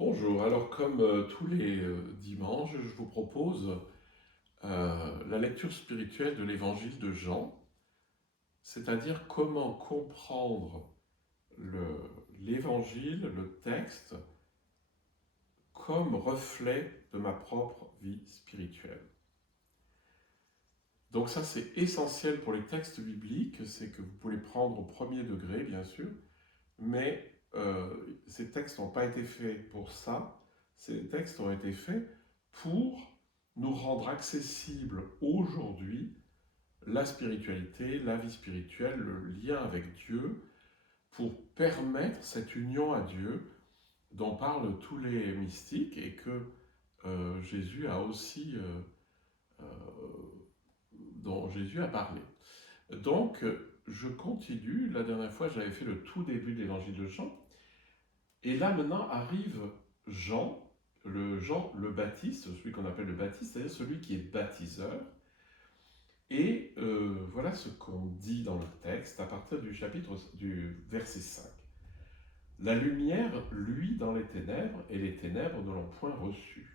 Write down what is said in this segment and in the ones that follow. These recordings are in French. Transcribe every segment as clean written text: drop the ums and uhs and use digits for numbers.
Bonjour, alors comme tous les dimanches, je vous propose la lecture spirituelle de l'évangile de Jean, c'est-à-dire comment comprendre l'évangile, le texte, comme reflet de ma propre vie spirituelle. Donc ça c'est essentiel pour les textes bibliques, c'est que vous pouvez prendre au premier degré bien sûr, mais ces textes n'ont pas été faits pour ça, ces textes ont été faits pour nous rendre accessible aujourd'hui la spiritualité, la vie spirituelle, le lien avec Dieu, pour permettre cette union à Dieu dont parlent tous les mystiques et que Jésus a aussi, euh, dont Jésus a parlé. Donc, je continue. La dernière fois, j'avais fait le tout début de l'évangile de Jean. Et là, maintenant, arrive Jean le Baptiste, celui qu'on appelle le Baptiste, c'est-à-dire celui qui est baptiseur. Et voilà ce qu'on dit dans le texte à partir du verset 5. La lumière, lui, dans les ténèbres, et les ténèbres ne l'ont point reçu.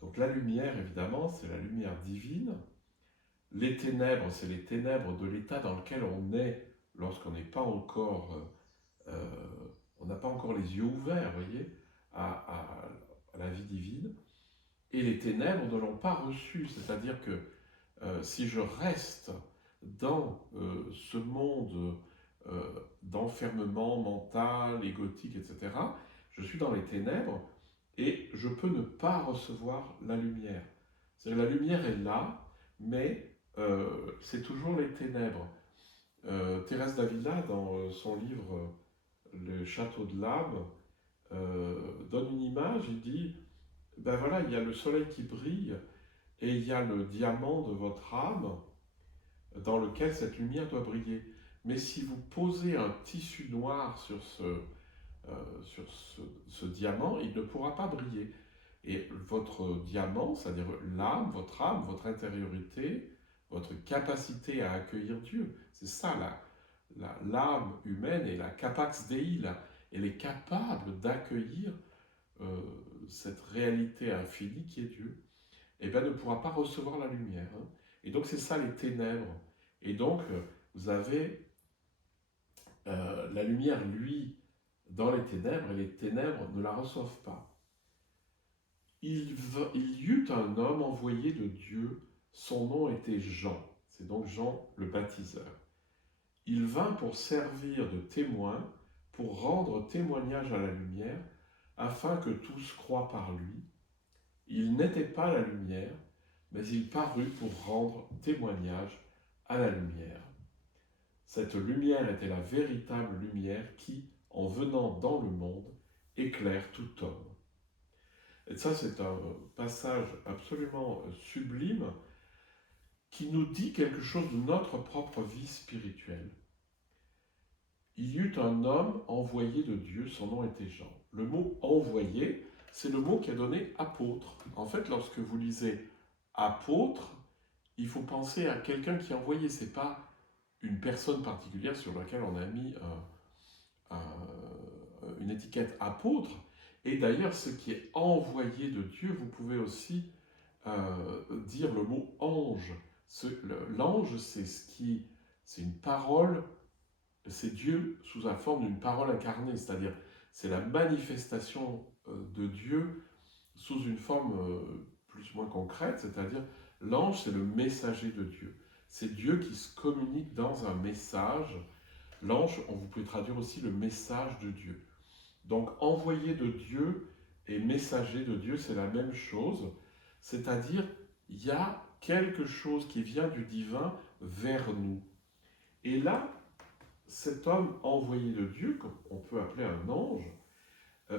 Donc la lumière, évidemment, c'est la lumière divine. Les ténèbres, c'est les ténèbres de l'état dans lequel on est lorsqu'on n'est pas encore, on n'a pas encore les yeux ouverts, vous voyez, à la vie divine. Et les ténèbres ne l'ont pas reçu, c'est-à-dire que si je reste dans ce monde d'enfermement mental, égotique, etc., je suis dans les ténèbres et je peux ne pas recevoir la lumière. C'est-à-dire la lumière est là, mais c'est toujours les ténèbres. Thérèse d'Avila, dans son livre Le Château de l'âme, donne une image, il dit, ben voilà, il y a le soleil qui brille et il y a le diamant de votre âme dans lequel cette lumière doit briller. Mais si vous posez un tissu noir sur ce diamant, il ne pourra pas briller. Et votre diamant, c'est-à-dire l'âme, votre âme, votre intériorité, votre capacité à accueillir Dieu, c'est ça l'âme humaine et la capax Dei, elle est capable d'accueillir cette réalité infinie qui est Dieu, et bien ne pourra pas recevoir la lumière. Hein. Et donc c'est ça les ténèbres. Et donc vous avez la lumière, lui, dans les ténèbres, et les ténèbres ne la reçoivent pas. Il y eut un homme envoyé de Dieu, son nom était Jean. C'est donc Jean le baptiseur. Il vint pour servir de témoin, pour rendre témoignage à la lumière, afin que tous croient par lui. Il n'était pas la lumière, mais il parut pour rendre témoignage à la lumière. Cette lumière était la véritable lumière qui, en venant dans le monde, éclaire tout homme. Et ça, c'est un passage absolument sublime qui nous dit quelque chose de notre propre vie spirituelle. Il y eut un homme envoyé de Dieu, son nom était Jean. Le mot envoyé, c'est le mot qui a donné apôtre. En fait, lorsque vous lisez apôtre, il faut penser à quelqu'un qui est envoyé. Ce n'est pas une personne particulière sur laquelle on a mis une étiquette apôtre. Et d'ailleurs, ce qui est envoyé de Dieu, vous pouvez aussi dire le mot ange. L'ange, c'est une parole, c'est Dieu sous la forme d'une parole incarnée, c'est-à-dire c'est la manifestation de Dieu sous une forme plus ou moins concrète, c'est-à-dire l'ange, c'est le messager de Dieu. C'est Dieu qui se communique dans un message. L'ange, vous pouvez traduire aussi le message de Dieu. Donc envoyé de Dieu et messager de Dieu, c'est la même chose. C'est-à-dire, il y a quelque chose qui vient du divin vers nous. Et là, cet homme envoyé de Dieu, qu'on peut appeler un ange,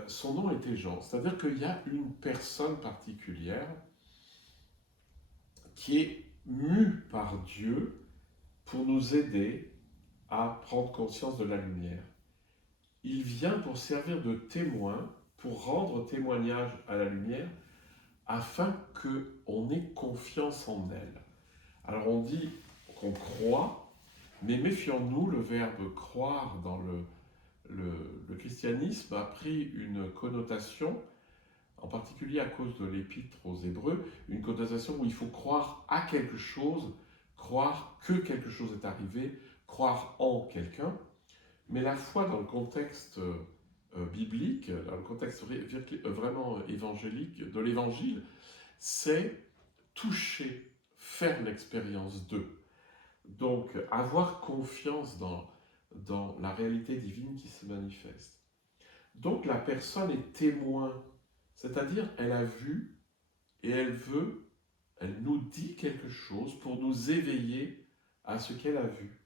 son nom était Jean. C'est-à-dire qu'il y a une personne particulière qui est mue par Dieu pour nous aider à prendre conscience de la lumière. Il vient pour servir de témoin, pour rendre témoignage à la lumière, afin qu'on ait confiance en elle. Alors on dit qu'on croit, mais méfions-nous, le verbe croire dans le christianisme a pris une connotation en particulier à cause de l'épître aux Hébreux, une connotation où il faut croire à quelque chose, croire que quelque chose est arrivé, croire en quelqu'un. Mais la foi dans le contexte biblique, dans le contexte vraiment évangélique de l'évangile, c'est toucher, faire l'expérience d'eux. Donc, avoir confiance dans la réalité divine qui se manifeste. Donc, la personne est témoin, c'est-à-dire elle a vu et elle nous dit quelque chose pour nous éveiller à ce qu'elle a vu.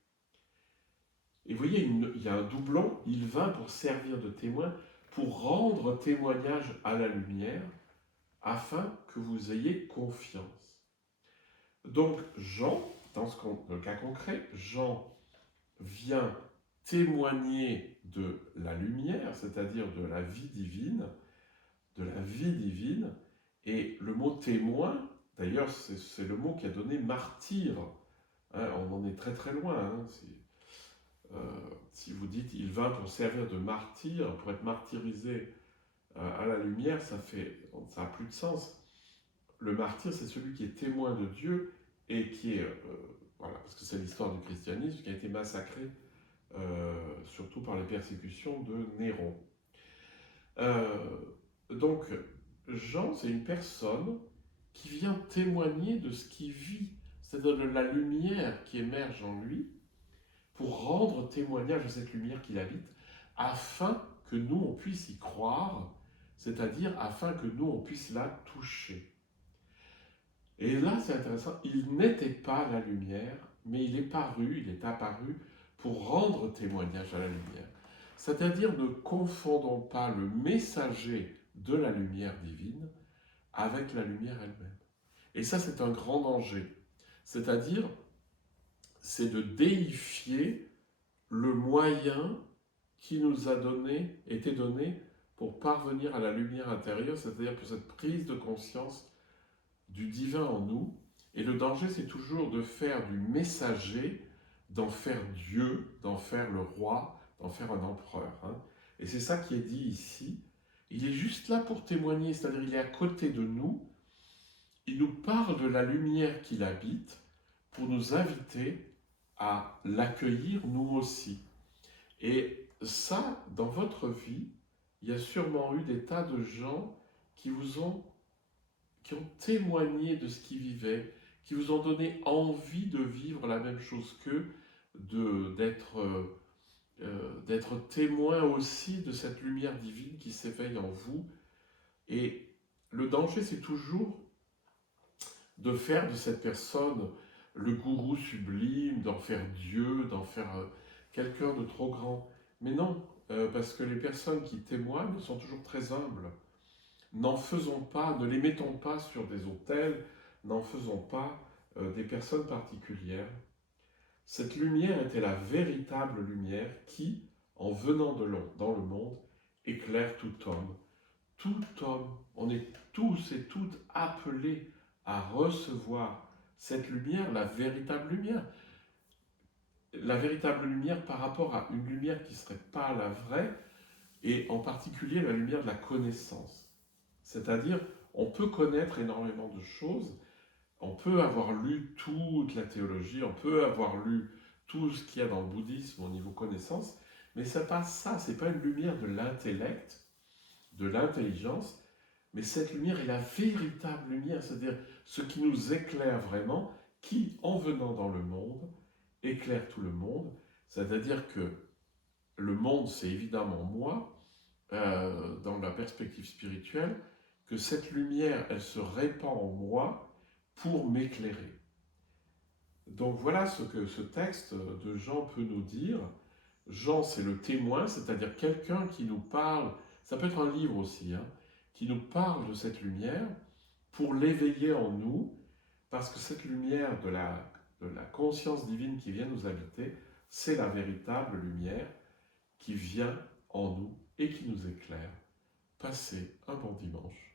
Et vous voyez, il y a un doublon, il vint pour servir de témoin, pour rendre témoignage à la lumière, afin que vous ayez confiance. Donc Jean, dans le cas concret, Jean vient témoigner de la lumière, c'est-à-dire de la vie divine, et le mot témoin, d'ailleurs c'est le mot qui a donné martyr, hein, on en est très très loin, hein, si vous dites il vint pour servir de martyr, pour être martyrisé à la lumière, ça a plus de sens. Le martyr, c'est celui qui est témoin de Dieu et qui est, voilà, parce que c'est l'histoire du christianisme, qui a été massacré surtout par les persécutions de Néron. Donc, Jean, c'est une personne qui vient témoigner de ce qu'il vit, c'est-à-dire de la lumière qui émerge en lui, pour rendre témoignage de cette lumière qu'il habite, afin que nous, on puisse y croire, c'est-à-dire afin que nous, on puisse la toucher. Et là, c'est intéressant, il n'était pas la lumière, mais il est apparu pour rendre témoignage à la lumière. C'est-à-dire, ne confondons pas le messager de la lumière divine avec la lumière elle-même. Et ça, c'est un grand danger. C'est-à-dire, c'est de déifier le moyen qui nous a été donné pour parvenir à la lumière intérieure, c'est-à-dire pour cette prise de conscience du divin en nous. Et le danger, c'est toujours de faire du messager, d'en faire Dieu, d'en faire le roi, d'en faire un empereur. Hein. Et c'est ça qui est dit ici. Il est juste là pour témoigner, c'est-à-dire il est à côté de nous. Il nous parle de la lumière qu'il habite pour nous inviter à l'accueillir nous aussi. Et ça, dans votre vie, il y a sûrement eu des tas de gens qui ont témoigné de ce qu'ils vivaient, qui vous ont donné envie de vivre la même chose qu'eux, d'être témoin aussi de cette lumière divine qui s'éveille en vous. Et le danger, c'est toujours de faire de cette personne le gourou sublime, d'en faire Dieu, d'en faire quelqu'un de trop grand. Mais non, parce que les personnes qui témoignent sont toujours très humbles. N'en faisons pas, ne les mettons pas sur des autels, n'en faisons pas des personnes particulières. Cette lumière était la véritable lumière qui, en venant dans le monde, éclaire tout homme. Tout homme, on est tous et toutes appelés à recevoir cette lumière, la véritable lumière. La véritable lumière par rapport à une lumière qui ne serait pas la vraie, et en particulier la lumière de la connaissance. C'est-à-dire, on peut connaître énormément de choses, on peut avoir lu toute la théologie, on peut avoir lu tout ce qu'il y a dans le bouddhisme au niveau connaissance, mais c'est pas ça, c'est pas une lumière de l'intellect, de l'intelligence, mais cette lumière est la véritable lumière, c'est-à-dire ce qui nous éclaire vraiment, qui, en venant dans le monde, éclaire tout le monde, c'est-à-dire que le monde, c'est évidemment moi, dans la perspective spirituelle, que cette lumière, elle se répand en moi pour m'éclairer. Donc voilà ce que ce texte de Jean peut nous dire. Jean, c'est le témoin, c'est-à-dire quelqu'un qui nous parle, ça peut être un livre aussi, hein, qui nous parle de cette lumière pour l'éveiller en nous, parce que cette lumière de la conscience divine qui vient nous habiter, c'est la véritable lumière qui vient en nous et qui nous éclaire. Passez un bon dimanche.